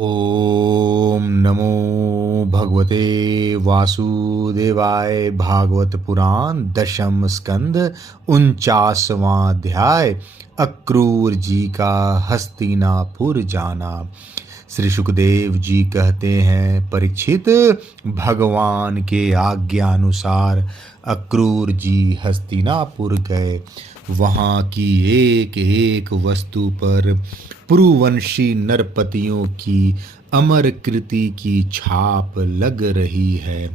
ओम नमो भगवते वासुदेवाय। भागवत पुराण दशम स्कंद 49वां अध्याय। अक्रूर जी का हस्तिनापुर जाना। श्री सुखदेव जी कहते हैं, परीक्षित, भगवान के आज्ञानुसार अक्रूर जी हस्तिनापुर गए। वहाँ की एक एक वस्तु पर पुरुवंशी नरपतियों की अमर कृति की छाप लग रही है।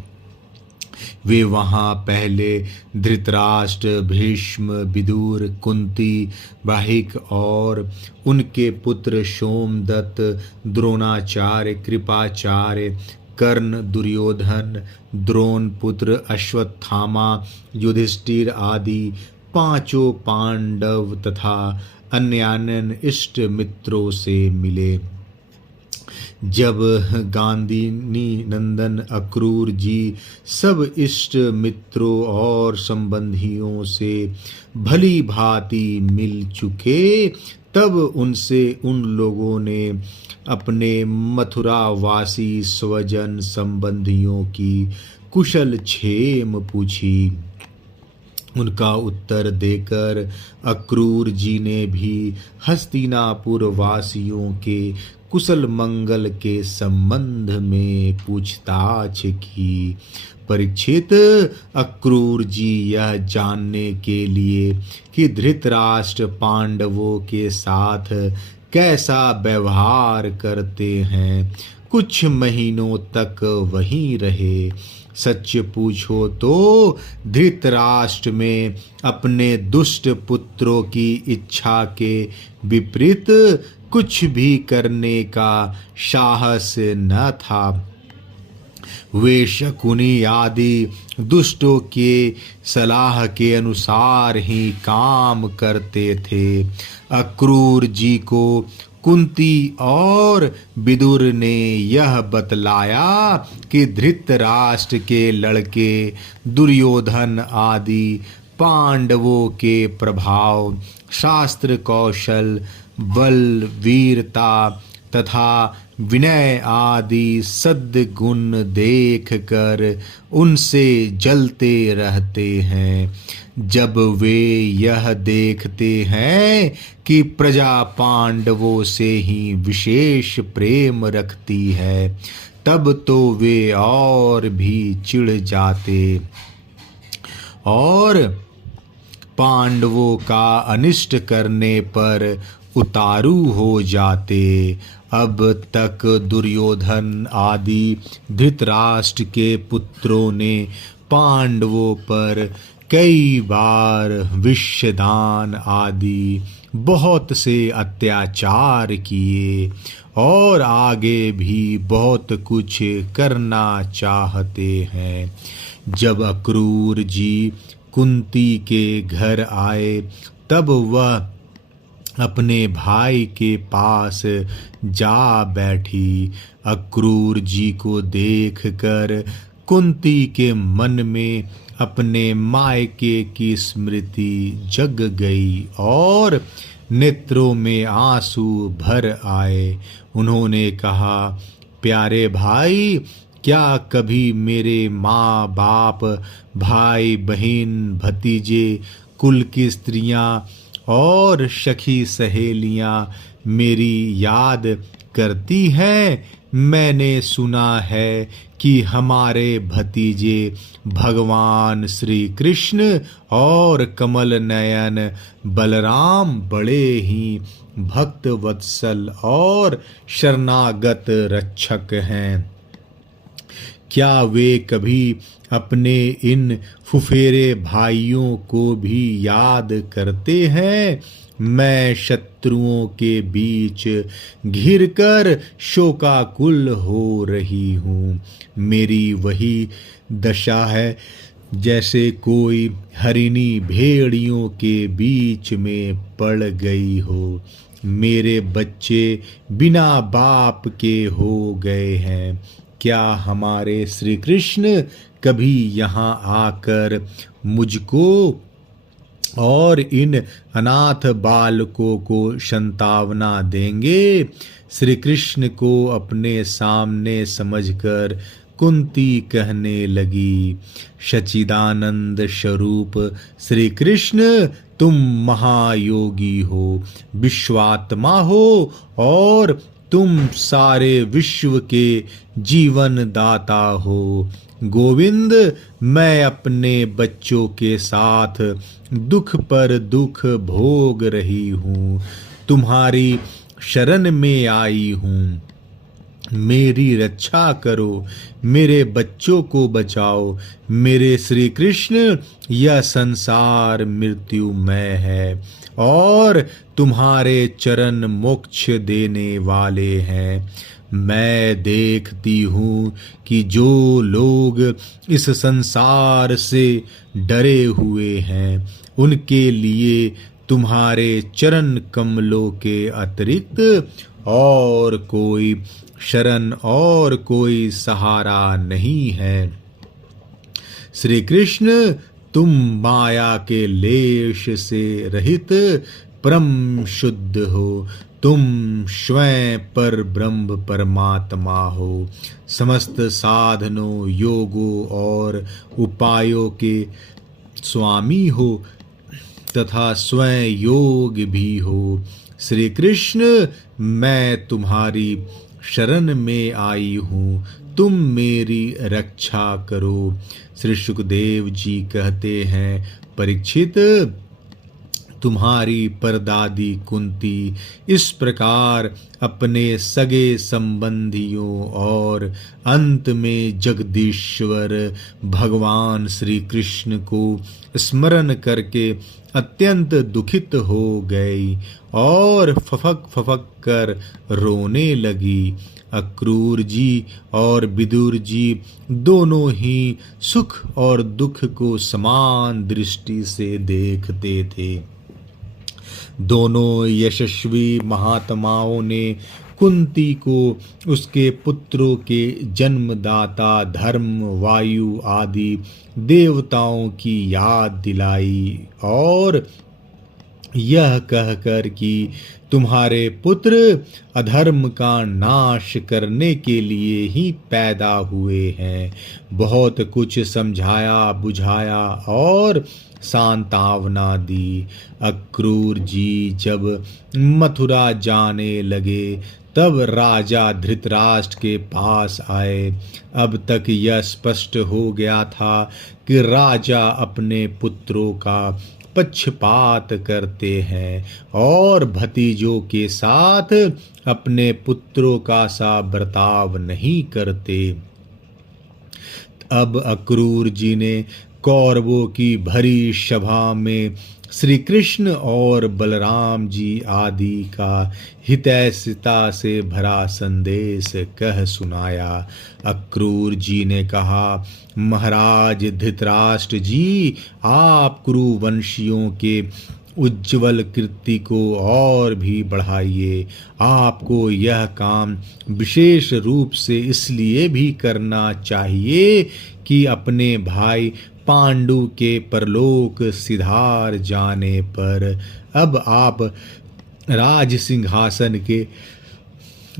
वे वहाँ पहले धृतराष्ट्र, भीष्म, विदुर, कुंती, बाहिक और उनके पुत्र सोमदत्त, द्रोणाचार्य, कृपाचार्य, कर्ण, दुर्योधन, द्रोण पुत्र अश्वत्थामा, युधिष्ठिर आदि पांचों पांडव तथा अन्य इष्ट मित्रों से मिले। जब गांधिनी नंदन अक्रूर जी सब इष्ट मित्रों और संबंधियों से भली भांति मिल चुके, तब उनसे उन लोगों ने अपने मथुरावासी स्वजन संबंधियों की कुशल क्षेम पूछी। उनका उत्तर देकर अक्रूर जी ने भी हस्तिनापुर वासियों के कुशल मंगल के संबंध में पूछताछ की। परीक्षित, अक्रूर जी यह जानने के लिए कि धृतराष्ट्र पांडवों के साथ कैसा व्यवहार करते हैं, कुछ महीनों तक वहीं रहे। सच पूछो तो धृतराष्ट्र में अपने दुष्ट पुत्रों की इच्छा के विपरीत कुछ भी करने का साहस न था। वे शकुनी आदि दुष्टों के सलाह के अनुसार ही काम करते थे। अक्रूर जी को कुंती और विदुर ने यह बतलाया कि धृतराष्ट्र के लड़के दुर्योधन आदि पांडवों के प्रभाव, शास्त्र कौशल, बल, वीरता तथा विनय आदि सद्गुण देखकर उनसे जलते रहते हैं। जब वे यह देखते हैं कि प्रजा पांडवों से ही विशेष प्रेम रखती है, तब तो वे और भी चिढ़ जाते और पांडवों का अनिष्ट करने पर उतारू हो जाते। अब तक दुर्योधन आदि धृतराष्ट्र के पुत्रों ने पांडवों पर कई बार विषदान आदि बहुत से अत्याचार किए और आगे भी बहुत कुछ करना चाहते हैं। जब अक्रूर जी कुंती के घर आए, तब वह अपने भाई के पास जा बैठी। अक्रूर जी को देखकर कुंती के मन में अपने मायके की स्मृति जग गई और नेत्रों में आंसू भर आए। उन्होंने कहा, प्यारे भाई, क्या कभी मेरे माँ बाप, भाई बहन, भतीजे, कुल की स्त्रियां और सखी सहेलियां मेरी याद करती हैं? मैंने सुना है कि हमारे भतीजे भगवान श्री कृष्ण और कमल नयन बलराम बड़े ही भक्त वत्सल और शरणागत रक्षक हैं। क्या वे कभी अपने इन फुफेरे भाइयों को भी याद करते हैं? मैं शत्रुओं के बीच घिरकर शोकाकुल हो रही हूँ। मेरी वही दशा है जैसे कोई हरिणी भेड़ियों के बीच में पड़ गई हो। मेरे बच्चे बिना बाप के हो गए हैं। क्या हमारे श्री कृष्ण कभी यहाँ आकर मुझको और इन अनाथ बालकों को संतावना देंगे। श्री कृष्ण को अपने सामने समझकर कुंती कहने लगी, सच्चिदानंद स्वरूप श्री कृष्ण, तुम महायोगी हो, विश्वात्मा हो और तुम सारे विश्व के जीवन दाता हो। गोविंद, मैं अपने बच्चों के साथ दुख पर दुख भोग रही हूँ, तुम्हारी शरण में आई हूँ, मेरी रक्षा करो, मेरे बच्चों को बचाओ। मेरे श्री कृष्ण, यह संसार मृत्युमय है और तुम्हारे चरण मोक्ष देने वाले हैं। मैं देखती हूँ कि जो लोग इस संसार से डरे हुए हैं, उनके लिए तुम्हारे चरण कमलों के अतिरिक्त और कोई शरण और कोई सहारा नहीं है। श्री कृष्ण, तुम माया के लेश से रहित परम शुद्ध हो, तुम स्वयं पर ब्रह्म परमात्मा हो, समस्त साधनों, योगों और उपायों के स्वामी हो तथा स्वयं योग भी हो। श्री कृष्ण, मैं तुम्हारी शरण में आई हूँ, तुम मेरी रक्षा करो। श्री सुखदेव जी कहते हैं, परीक्षित, तुम्हारी परदादी कुंती इस प्रकार अपने सगे संबंधियों और अंत में जगदीश्वर भगवान श्री कृष्ण को स्मरण करके अत्यंत दुखित हो गई और फफक कर रोने लगी। अक्रूर जी और विदुर जी दोनों ही सुख और दुख को समान दृष्टि से देखते थे। दोनों यशस्वी महात्माओं ने कुंती को उसके पुत्रों के जन्मदाता धर्म, वायु आदि देवताओं की याद दिलाई और यह कहकर कि तुम्हारे पुत्र अधर्म का नाश करने के लिए ही पैदा हुए हैं, बहुत कुछ समझाया बुझाया और सांत्वना दी। अक्रूर जी जब मथुरा जाने लगे तब राजा धृतराष्ट्र के पास आए। अब तक यह स्पष्ट हो गया था कि राजा अपने पुत्रों का पक्षपात करते हैं और भतीजों के साथ अपने पुत्रों का सा बर्ताव नहीं करते। अब अक्रूर जी ने कौरवों की भरी सभा में श्री कृष्ण और बलराम जी आदि का हितैषिता से भरा संदेश कह सुनाया। अक्रूर जी ने कहा, महाराज धृतराष्ट्र जी, आप कुरुवंशियों के उज्ज्वल कीर्ति को और भी बढ़ाइए। आपको यह काम विशेष रूप से इसलिए भी करना चाहिए कि अपने भाई पांडु के परलोक सिधार जाने पर अब आप राज सिंहासन के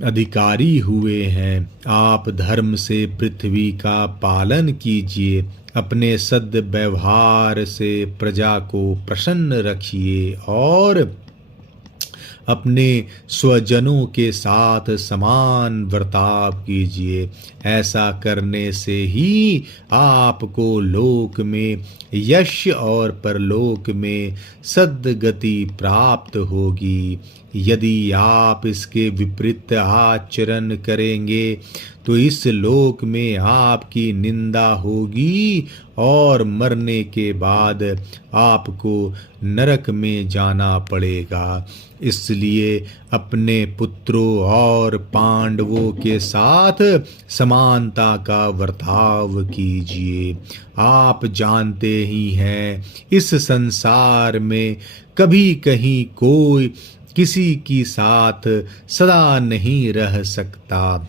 अधिकारी हुए हैं। आप धर्म से पृथ्वी का पालन कीजिए, अपने सद्व्यवहार से प्रजा को प्रसन्न रखिए और अपने स्वजनों के साथ समान बर्ताव कीजिए। ऐसा करने से ही आपको लोक में यश और परलोक में सद्गति प्राप्त होगी। यदि आप इसके विपरीत आचरण करेंगे तो इस लोक में आपकी निंदा होगी और मरने के बाद आपको नरक में जाना पड़ेगा। इसलिए अपने पुत्रों और पांडवों के साथ समानता का बर्ताव कीजिए। आप जानते ही हैं, इस संसार में कभी कहीं कोई किसी की साथ सदा नहीं रह सकता।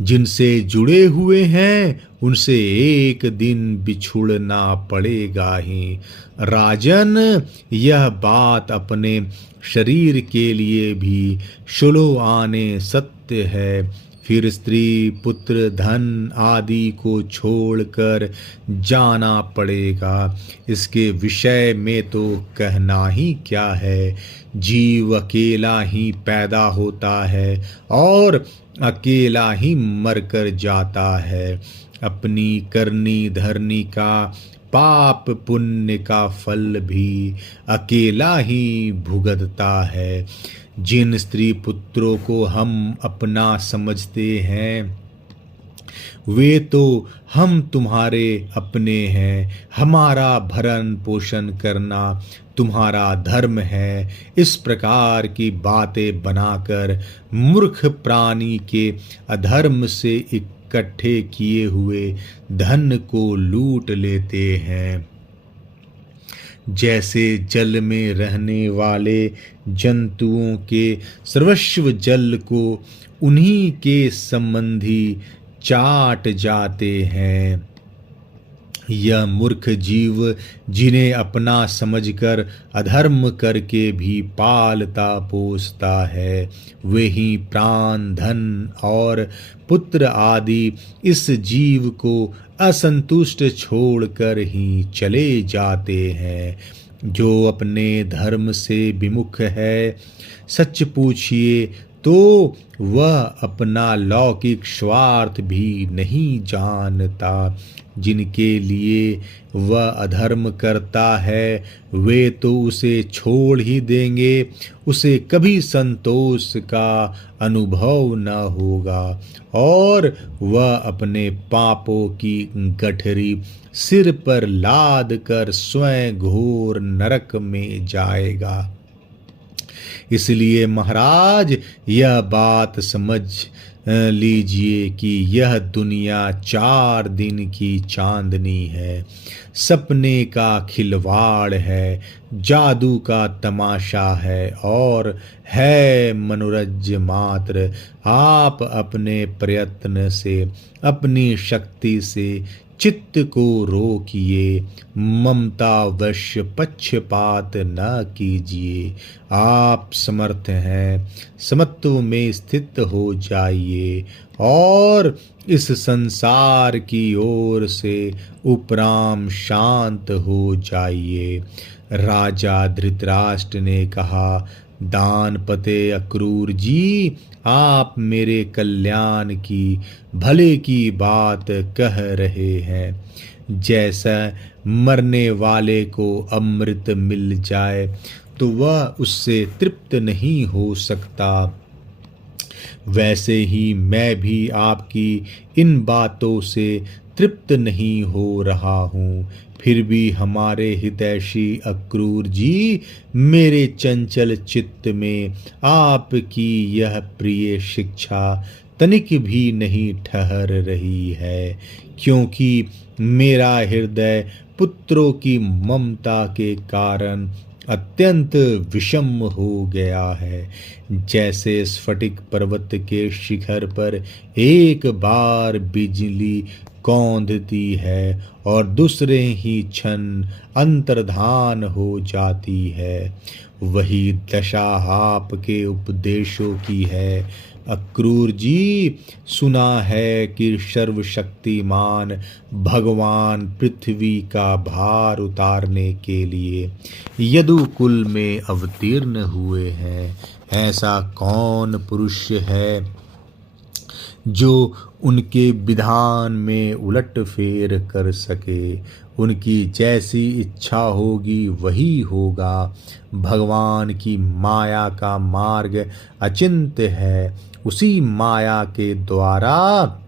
जिनसे जुड़े हुए हैं उनसे एक दिन बिछुड़ना पड़ेगा ही। राजन, यह बात अपने शरीर के लिए भी शुलो आने सत्य है। फिर स्त्री पुत्र धन आदि को छोड़कर जाना पड़ेगा। इसके विषय में तो कहना ही क्या है। जीव अकेला ही पैदा होता है और अकेला ही मरकर जाता है। अपनी करनी धरनी का पाप पुण्य का फल भी अकेला ही भुगतता है। जिन स्त्री पुत्रों को हम अपना समझते हैं वे तो हम तुम्हारे अपने हैं। हमारा भरण पोषण करना तुम्हारा धर्म है। इस प्रकार की बातें बनाकर मूर्ख प्राणी के अधर्म से इकट्ठे किए हुए धन को लूट लेते हैं। जैसे जल में रहने वाले जंतुओं के सर्वस्व जल को उन्हीं के संबंधी चाट जाते हैं। यह मूर्ख जीव जिन्हें अपना समझकर अधर्म करके भी पालता पोसता है, वे ही प्राण धन और पुत्र आदि इस जीव को असंतुष्ट छोड़कर ही चले जाते हैं। जो अपने धर्म से विमुख है, सच पूछिए तो वह अपना लौकिक स्वार्थ भी नहीं जानता। जिनके लिए वह अधर्म करता है वे तो उसे छोड़ ही देंगे। उसे कभी संतोष का अनुभव न होगा और वह अपने पापों की गठरी सिर पर लाद कर स्वयं घोर नरक में जाएगा। इसलिए महाराज, यह बात समझ लीजिए कि यह दुनिया 4 दिन की चांदनी है, सपने का खिलवाड़ है, जादू का तमाशा है और है मनोरंजन मात्र। आप अपने प्रयत्न से, अपनी शक्ति से चित्त को रोकिए, ममतावश पक्षपात न कीजिए। आप समर्थ हैं, समत्व में स्थित हो जाइए और इस संसार की ओर से उपराम शांत हो जाइए। राजा धृतराष्ट्र ने कहा, दानपते अक्रूर जी, आप मेरे कल्याण की, भले की बात कह रहे हैं। जैसा मरने वाले को अमृत मिल जाए तो वह उससे तृप्त नहीं हो सकता, वैसे ही मैं भी आपकी इन बातों से तृप्त नहीं हो रहा हूँ। फिर भी हमारे हितैषी अक्रूर जी, मेरे चंचल चित्त में आपकी यह प्रिय शिक्षा तनिक भी नहीं ठहर रही है, क्योंकि मेरा हृदय पुत्रों की ममता के कारण अत्यंत विषम हो गया है। जैसे स्फटिक पर्वत के शिखर पर एक बार बिजली कौंधती है और दूसरे ही क्षण अंतर्धान हो जाती है, वही दशा आपके उपदेशों की है। अक्रूर जी, सुना है कि सर्वशक्तिमान भगवान पृथ्वी का भार उतारने के लिए यदुकुल में अवतीर्ण हुए हैं। ऐसा कौन पुरुष है जो उनके विधान में उलटफेर कर सके। उनकी जैसी इच्छा होगी वही होगा। भगवान की माया का मार्ग अचिंत्य है, उसी माया के द्वारा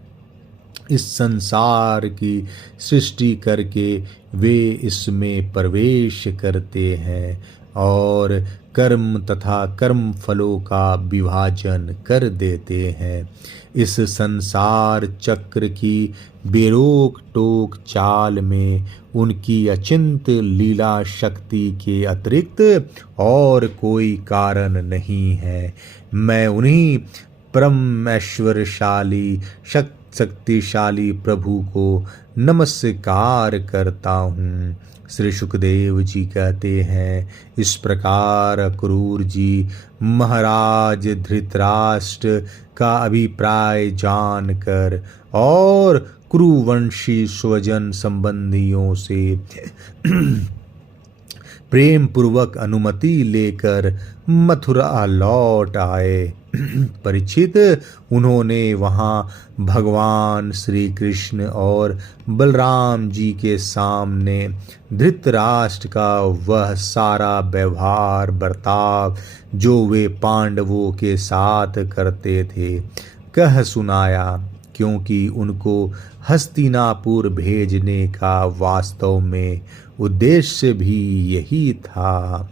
इस संसार की सृष्टि करके वे इसमें प्रवेश करते हैं और कर्म तथा कर्म फलों का विभाजन कर देते हैं। इस संसार चक्र की बेरोक टोक चाल में उनकी अचिंत लीला शक्ति के अतिरिक्त और कोई कारण नहीं है। मैं उन्हीं परम ऐश्वर्यशाली शक्तिशाली प्रभु को नमस्कार करता हूँ। श्री सुखदेव जी कहते हैं, इस प्रकार अक्रूर जी महाराज धृतराष्ट्र का अभिप्राय जानकर और कुरुवंशी स्वजन संबंधियों से प्रेम पूर्वक अनुमति लेकर मथुरा लौट आए। परीक्षित, उन्होंने वहां भगवान श्री कृष्ण और बलराम जी के सामने धृतराष्ट्र का वह सारा व्यवहार बर्ताव जो वे पांडवों के साथ करते थे कह सुनाया, क्योंकि उनको हस्तिनापुर भेजने का वास्तव में उद्देश्य भी यही था।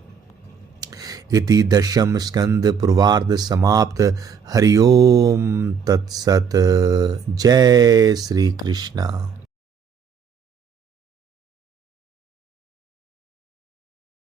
इति दशम स्कंद पूर्वार्ध समाप्त। हरि ओम तत्सत। जय श्री कृष्ण।